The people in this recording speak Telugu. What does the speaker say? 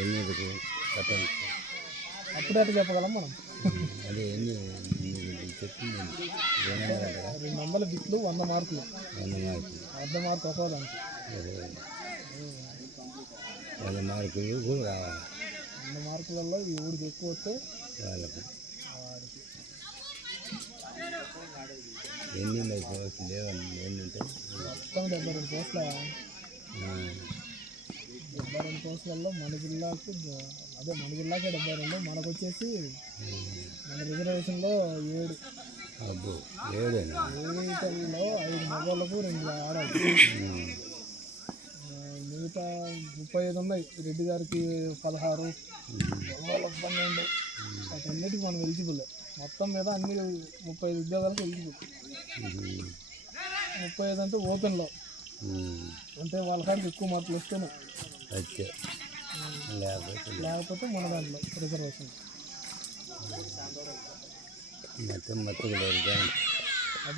ఎన్నికు కథలు అప్పుడే అట్లా చెప్పగలం మనం. అదే ఎన్ని చెప్పింది 200 బిట్లు 100 మార్కులు. 100 మార్కులు. అర్ధ మార్కు ఒక్కోదానికి. 100 మార్కులు కూడా రావాలి. 100 మార్కులలో ఈ ఊరికి ఎక్కువ వస్తే వాళ్ళకు వాడికి ఎన్ని పోస్టులు లేవండి. ఎన్ని ఉంటాయి మొత్తం 72 పోస్టుల. 72 పోస్టులలో మన జిల్లాకి మన జిల్లాకే 72. మనకు వచ్చేసి మన రిజర్వేషన్లో 7. అబ్బో 7 7లో 5 మగవాళ్ళకు 2 ఆడాలి. మిగతా 35 ఉన్నాయి. రెడ్డి గారికి 16, వాళ్ళకి 12. వాటన్నిటికి మనం ఎలిజిబుల్. మొత్తం మీద అన్ని 35 ఉద్యోగాలకు ఎలిజిబుల్. 35 అంటే ఓపెన్లో, అంటే వాళ్ళ కాడికి ఎక్కువ మార్కులు వస్తేనే. లేకపోతే మన దాంట్లో రిజర్వేషన్ మొత్తం